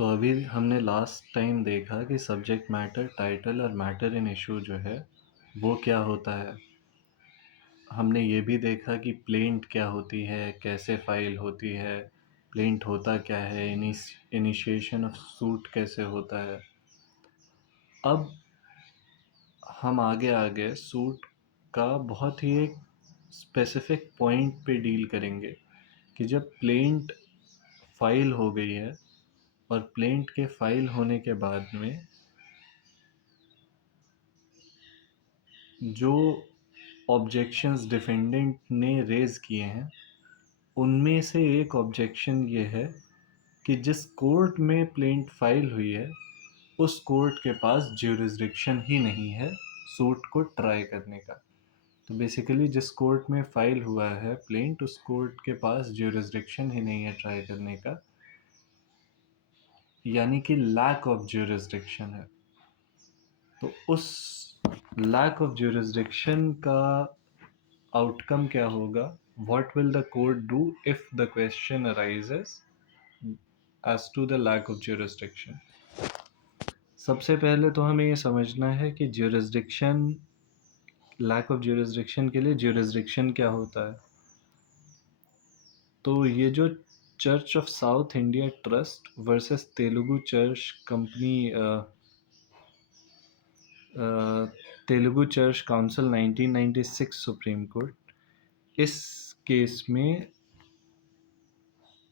तो अभी हमने लास्ट टाइम देखा कि सब्जेक्ट मैटर, टाइटल और मैटर इन इशू जो है, वो क्या होता है। हमने ये भी देखा कि प्लेंट क्या होती है, कैसे फ़ाइल होती है, प्लेंट होता क्या है, इनिशिएशन ऑफ सूट कैसे होता है। अब हम आगे सूट का बहुत ही एक स्पेसिफिक पॉइंट पे डील करेंगे कि जब प्लेंट फ़ाइल हो गई है और प्लेंट के फ़ाइल होने के बाद में जो ऑब्जेक्शंस डिफेंडेंट ने रेज़ किए हैं, उनमें से एक ऑब्जेक्शन ये है कि जिस कोर्ट में प्लेंट फाइल हुई है, उस कोर्ट के पास ज्यूरिसडिक्शन ही नहीं है सूट को ट्राई करने का। तो बेसिकली जिस कोर्ट में फाइल हुआ है प्लेंट, उस कोर्ट के पास ज्यूरिसडिक्शन ही नहीं है ट्राई करने का, यानी कि लैक ऑफ ज्यूरिसडिक्शन है। तो उस लैक ऑफ ज्यूरिसडिक्शन का आउटकम क्या होगा? What will the court do if the question arises as to the lack of jurisdiction? सबसे पहले तो हमें ये समझना है कि ज्यूरिसडिक्शन, लैक ऑफ ज्यूरिसडिक्शन के लिए ज्यूरिसडिक्शन क्या होता है। तो ये जो church of south India trust versus Telugu church company, Telugu church council 1996 supreme court, इस केस में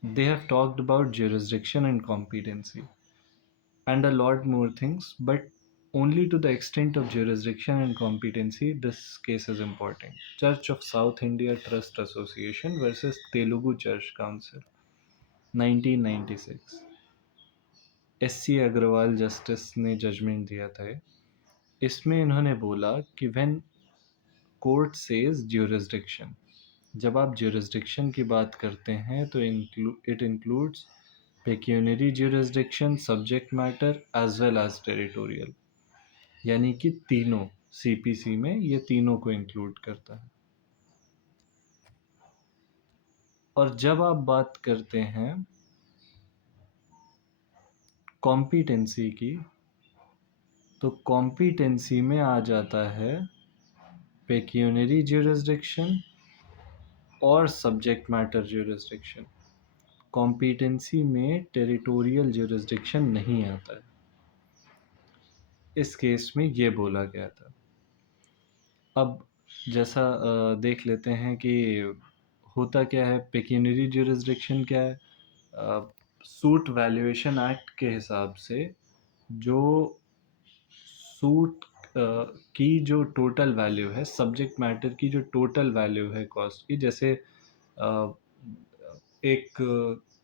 they have talked about jurisdiction and competency and a lot more things, but only to the extent of jurisdiction and competency this case is important. Church of South India Trust Association versus Telugu Church Council 1996। SC Agarwal justice ने judgment दिया था। इसमें इन्होंने बोला कि when court says jurisdiction, जब आप jurisdiction की बात करते हैं तो it includes pecuniary jurisdiction, subject matter as well as territorial, यानी कि तीनों सीपीसी में ये तीनों को इंक्लूड करता है। और जब आप बात करते हैं कॉम्पिटेंसी की, तो कॉम्पिटेंसी में आ जाता है पेक्यूनरी ज्यूरिसडिक्शन और सब्जेक्ट मैटर ज्यूरिसडिक्शन। कॉम्पिटेंसी में टेरिटोरियल ज्यूरिसडिक्शन नहीं आता है। इस केस में ये बोला गया था। अब जैसा देख लेते हैं कि होता क्या है। पेक्यूनरी ज्यूरिसडिक्शन क्या है? सूट वैल्यूएशन एक्ट के हिसाब से जो सूट की जो टोटल वैल्यू है, सब्जेक्ट मैटर की जो टोटल वैल्यू है कॉस्ट की, जैसे एक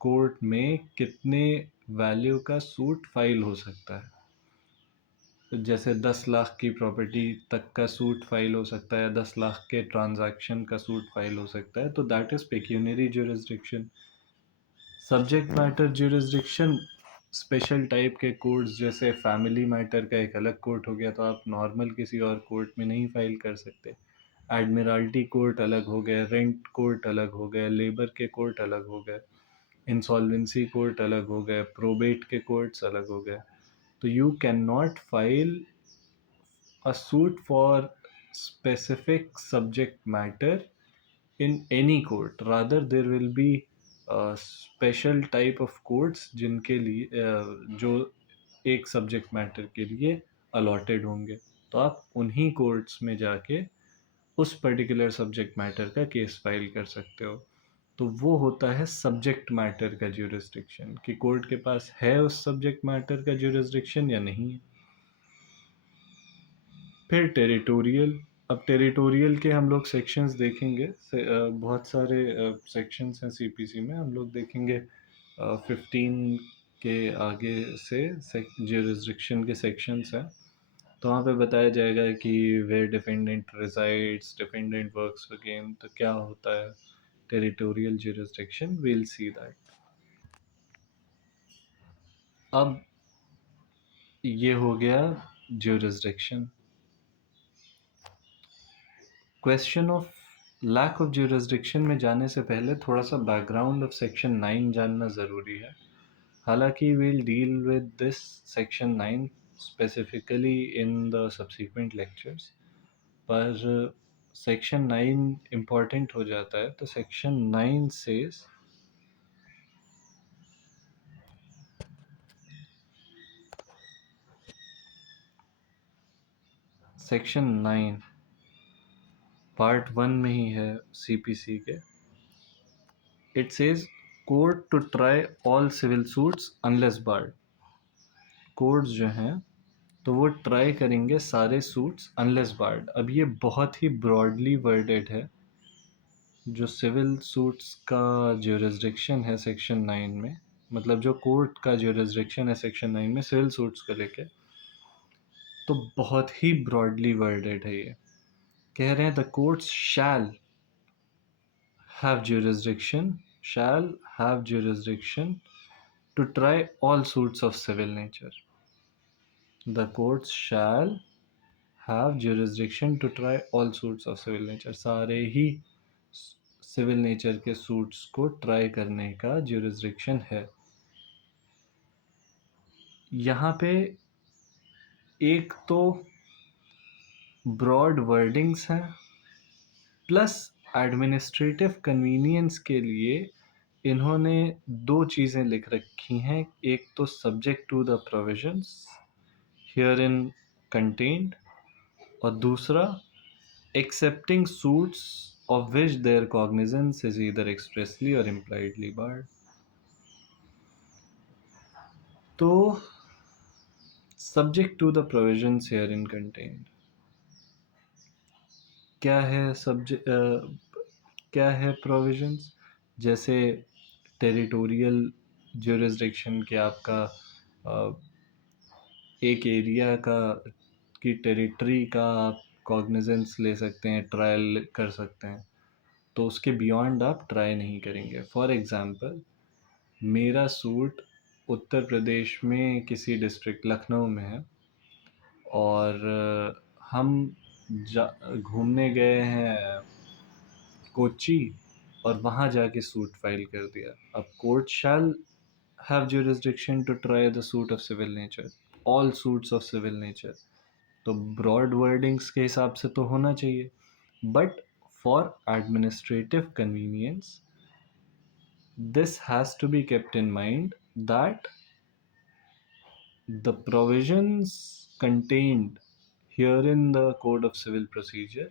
कोर्ट में कितने वैल्यू का सूट फाइल हो सकता है, जैसे 10 लाख की प्रॉपर्टी तक का सूट फाइल हो सकता है, 10 लाख के ट्रांजैक्शन का सूट फाइल हो सकता है, तो that is pecuniary jurisdiction. Subject matter jurisdiction special type के कोर्ट्स, जैसे फैमिली मैटर का एक अलग कोर्ट हो गया, तो आप नॉर्मल किसी और कोर्ट में नहीं फाइल कर सकते। एडमिरल्टी कोर्ट अलग हो गया, रेंट कोर्ट अलग हो गया, लेबर के कोर्ट अलग हो गए, इंसॉल्वेंसी कोर्ट अलग हो गए, प्रोबेट के कोर्ट्स अलग हो गए। तो you cannot file a suit for specific subject matter in any court. Rather, there will be special type of courts जिनके लिए जो एक सब्जेक्ट मैटर के लिए अलॉटेड होंगे, तो आप उन्हीं कोर्ट्स में जाके उस पर्टिकुलर सब्जेक्ट मैटर का केस फाइल कर सकते हो। तो वो होता है सब्जेक्ट मैटर का ज्यूरिसडिक्शन, कि कोर्ट के पास है उस सब्जेक्ट मैटर का ज्यूरिसडिक्शन या नहीं है। फिर टेरिटोरियल। अब टेरिटोरियल के हम लोग सेक्शंस देखेंगे, बहुत सारे सेक्शंस हैं सीपीसी में। हम लोग देखेंगे 15 के आगे से ज्यूरिसडिक्शन के सेक्शंस हैं, तो वहाँ पे बताया जाएगा कि where defendant resides, defendant works again, तो क्या होता है territorial jurisdiction, we'll see that. अब ये हो गया jurisdiction. Question of lack of jurisdiction में जाने से पहले थोड़ा सा बैकग्राउंड ऑफ सेक्शन 9 जानना ज़रूरी है। हालांकि we'll deal with this section 9 specifically in the subsequent lectures, पर सेक्शन 9 इम्पॉर्टेंट हो जाता है। तो सेक्शन 9 says सेक्शन 9 पार्ट 1 में ही है सीपीसी के। It says court to try all civil suits unless barred. Courts जो हैं तो वो ट्राई करेंगे सारे सूट्स अनलेस बार्ड। अब ये बहुत ही ब्रॉडली वर्डेड है। जो सिविल सूट्स का ज्यूरिसडिक्शन है सेक्शन 9 में, मतलब जो कोर्ट का ज्यूरिसडिक्शन है सेक्शन 9 में सिविल सूट्स को लेके, तो बहुत ही ब्रॉडली वर्डेड है। ये कह रहे हैं the courts have jurisdiction shall have jurisdiction to try all suits of civil nature. The courts shall have jurisdiction to try all suits of civil nature. सारे ही सिविल नेचर के सूट्स को try करने का jurisdiction है। यहाँ पे एक तो ब्रॉड वर्डिंग्स हैं, प्लस एडमिनिस्ट्रेटिव कन्वीनियंस के लिए इन्होंने दो चीज़ें लिख रखी हैं। एक तो subject to the provisions herein contained, और दूसरा excepting suits of which their cognizance is either expressly और इम्प्लाइडली बार्ड। तो subject to the provisions herein contained क्या है? क्या है प्रोविजंस? जैसे टेरिटोरियल ज्यूरिसडिक्शन के आपका एक एरिया का की टेरिटरी का आप कॉग्निजेंस ले सकते हैं, ट्रायल कर सकते हैं, तो उसके बियॉन्ड आप ट्राई नहीं करेंगे। फॉर एग्ज़ाम्पल, मेरा सूट उत्तर प्रदेश में किसी डिस्ट्रिक्ट लखनऊ में है, और हम घूमने गए हैं कोच्चि, और वहाँ जाके सूट फाइल कर दिया। अब court shall have jurisdiction to try the suit of civil nature, all suits of civil nature। तो ब्रॉड वर्डिंग्स के हिसाब से तो होना चाहिए, but for administrative convenience this has to be kept in mind that the provisions contained here in the code of civil procedure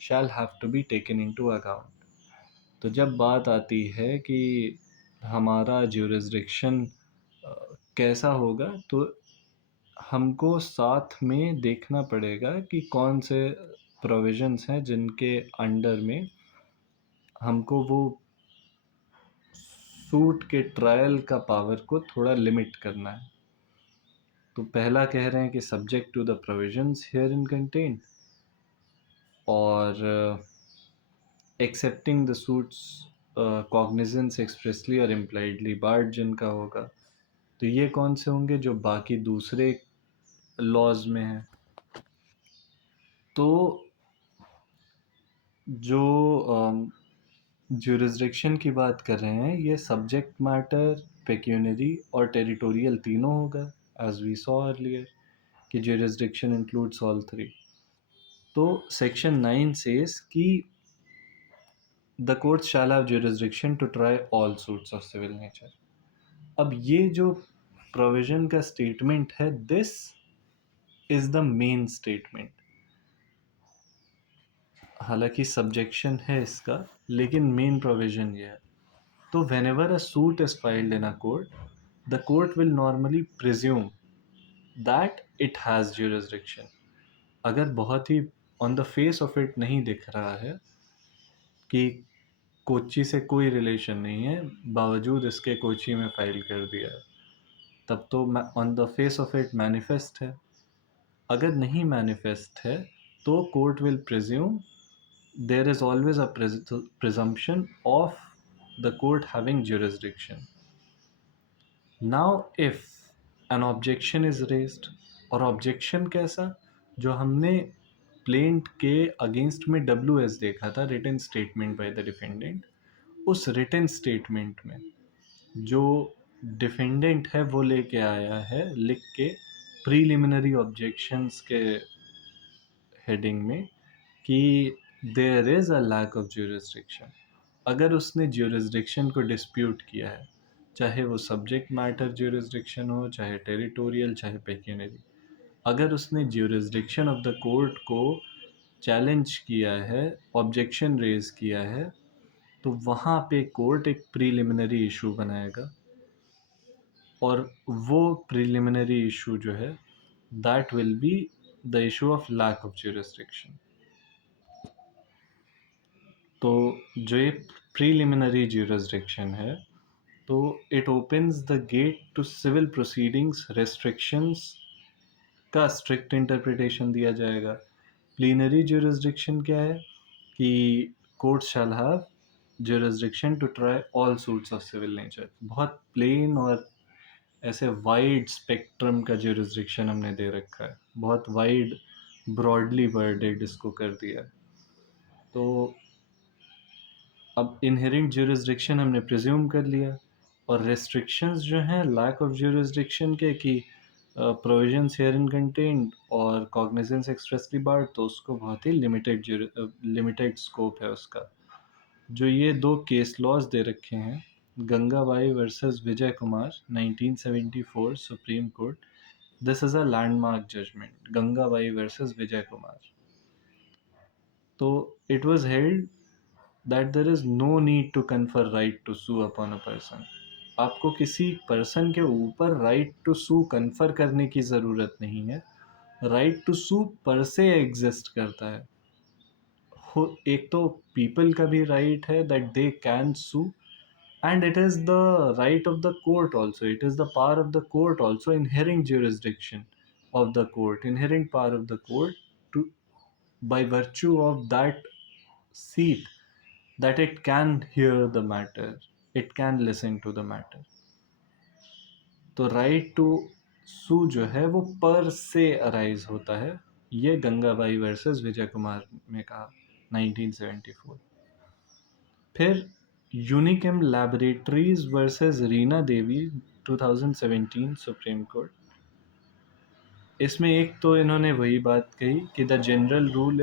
shall have to be taken into account। तो जब बात आती है कि हमारा ज्यूरिसडिक्शन कैसा होगा, तो हमको साथ में देखना पड़ेगा कि कौन से प्रोविजंस हैं जिनके अंडर में हमको वो सूट के ट्रायल का पावर को थोड़ा लिमिट करना है। तो पहला कह रहे हैं कि subject to the provisions herein contained, और excepting the suits cognizance expressly और इम्प्लाइडली बार्ड जिनका होगा। तो ये कौन से होंगे? जो बाकी दूसरे लॉज में हैं। तो जो ज्यूरिसडिक्शन की बात कर रहे हैं, ये सब्जेक्ट मैटर, पेक्यूनरी और टेरिटोरियल तीनों होगा, एज वी सॉ अर्लियर कि ज्यूरिसडिक्शन इंक्लूड्स ऑल थ्री। तो सेक्शन 9 सेज कि the court shall have jurisdiction to try all suits of civil nature. अब ये जो प्रोविजन का स्टेटमेंट है, this is the main statement. हालांकि सब्जेक्शन है इसका, लेकिन मेन प्रोविजन ये है। तो whenever a suit is filed in a court, the court will normally presume that it has jurisdiction। अगर बहुत ही on the face of it नहीं दिख रहा है कि कोच्चि से कोई रिलेशन नहीं है, बावजूद इसके कोच्चि में फाइल कर दिया है, तब तो on the face of it manifest है। अगर नहीं मैनिफेस्ट है तो court will presume there is always a presumption of the court having jurisdiction। Now if an objection is raised, और objection कैसा? जो हमने प्लेंट के अगेंस्ट में WS देखा था, written statement by the defendant, उस written statement में जो डिफेंडेंट है वो लेके आया है लिख के प्रीलिमिनरी ऑब्जेक्शंस के हेडिंग में कि there is a lack of jurisdiction. अगर उसने ज्यूरिसडिक्शन को डिस्प्यूट किया है, चाहे वो सब्जेक्ट मैटर ज्यूरिसडिक्शन हो, चाहे टेरिटोरियल, चाहे पेक्यूनरी, अगर उसने ज्यूरिसडिक्शन ऑफ द कोर्ट को चैलेंज किया है, ऑब्जेक्शन रेज किया है, तो वहाँ पे कोर्ट एक प्रीलिमिनरी इशू बनाएगा और वो प्रीलिमिनरी इशू जो है that will be the issue of lack of jurisdiction. तो जो ये प्रीलिमिनरी ज्यूरिसडिक्शन है, तो it opens the gate to civil proceedings restrictions का स्ट्रिक्ट इंटरप्रिटेशन दिया जाएगा। प्लीनरी ज्यूरिसडिक्शन क्या है कि court shall have jurisdiction to try all suits of civil nature. बहुत प्लेन और ऐसे वाइड स्पेक्ट्रम का ज्यूरिसडिक्शन हमने दे रखा है, बहुत वाइड ब्रॉडली वर्डेड इसको कर दिया है। तो अब इनहेरेंट ज्यूरिसडिक्शन हमने प्रिज्यूम कर लिया और रेस्ट्रिक्शंस जो हैं लैक ऑफ ज्यूरिसडिक्शन के कि प्रोविजंस हियर इन कंटेन्ड और कॉग्निजेंस एक्सप्रेसली बार्ड, तो उसको बहुत ही लिमिटेड स्कोप है उसका। जो ये दो केस लॉज दे रखे हैं, Gangabai versus Vijay Kumar 1974 supreme court, this is a landmark judgement, Gangabai versus Vijay Kumar. तो it was held that there is no need to confer right to sue upon a person। आपको किसी पर्सन के ऊपर राइट टू सू कन्फर करने की ज़रूरत नहीं है। राइट टू सू पर से एग्जिस्ट करता है। एक तो पीपल का भी राइट है that they can sue, and it is the right of the court also, it is the power of the court also, inherent jurisdiction of the court, inherent power of the court to, by virtue of that seat, that it can hear the matter, it can listen to the matter। तो right to सू जो है वो पर से arise होता है, ये Gangabai versus Vijay Kumar में कहा 1974। फिर यूनिकेम लैबोरेटरीज वर्सेस रीना देवी 2017 सुप्रीम कोर्ट। इसमें एक तो इन्होंने वही बात कही कि the general rule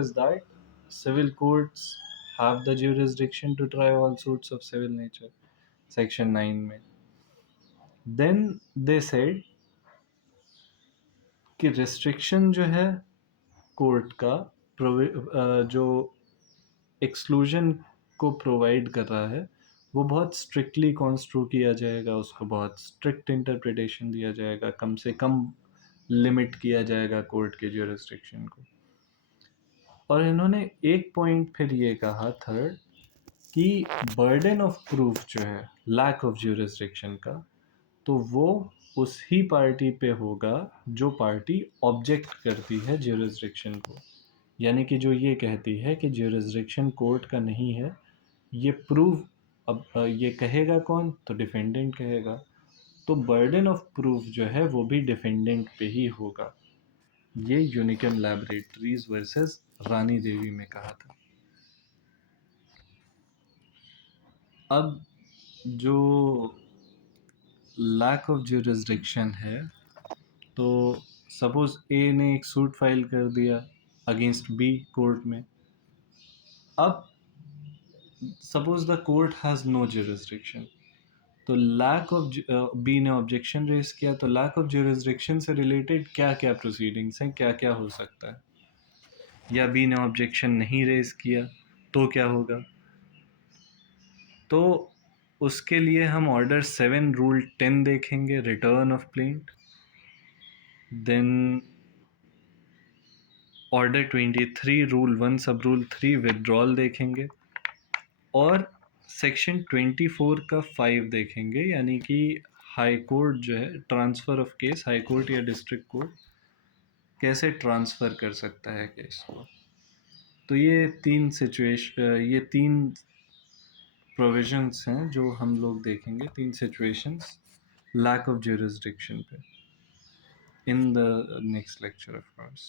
is that civil courts have the jurisdiction to try all suits of civil nature, section 9 में। then they said कि restriction जो है कोर्ट का जो एक्सक्लूजन को प्रोवाइड कर रहा है वो बहुत स्ट्रिक्टली कॉन्स्ट्रू किया जाएगा, उसको बहुत स्ट्रिक्ट इंटरप्रिटेशन दिया जाएगा, कम से कम लिमिट किया जाएगा कोर्ट के ज्यूरिसडिक्शन को। और इन्होंने एक पॉइंट फिर ये कहा थर्ड कि बर्डन ऑफ प्रूफ जो है लैक ऑफ ज्यूरिसडिक्शन का, तो वो उस ही पार्टी पे होगा जो पार्टी ऑब्जेक्ट करती है ज्यूरिसडिक्शन को। यानी कि जो ये कहती है कि ज्यूरिसडिक्शन कोर्ट का नहीं है, ये प्रूव अब ये कहेगा कौन, तो डिफेंडेंट कहेगा। तो बर्डन ऑफ प्रूफ जो है वो भी डिफेंडेंट पे ही होगा। ये Unichem laboratories versus Rani Devi में कहा था। अब जो लैक ऑफ ज्यूरिसडिक्शन है, तो सपोज ए ने एक सूट फाइल कर दिया अगेंस्ट बी कोर्ट में। अब suppose the court has no jurisdiction, तो लैक ऑफ बी ने ऑब्जेक्शन रेज किया, तो लैक ऑफ ज्यूरिसडिक्शन से रिलेटेड क्या क्या प्रोसीडिंग्स हैं, क्या क्या हो सकता है। या बी ने ऑब्जेक्शन नहीं रेज किया तो क्या होगा, तो उसके लिए हम ऑर्डर 7 रूल 10 देखेंगे, return of plaint. Then order 23 rule 1 sub rule 3 withdrawal देखेंगे, और सेक्शन 24 का 5 देखेंगे, यानी कि हाई कोर्ट जो है transfer of case, high court या डिस्ट्रिक्ट कोर्ट कैसे ट्रांसफ़र कर सकता है केस को। तो ये तीन प्रोविजंस हैं जो हम लोग देखेंगे, तीन सिचुएशंस लैक ऑफ ज्यूरिसडिक्शन पे in the next lecture of course.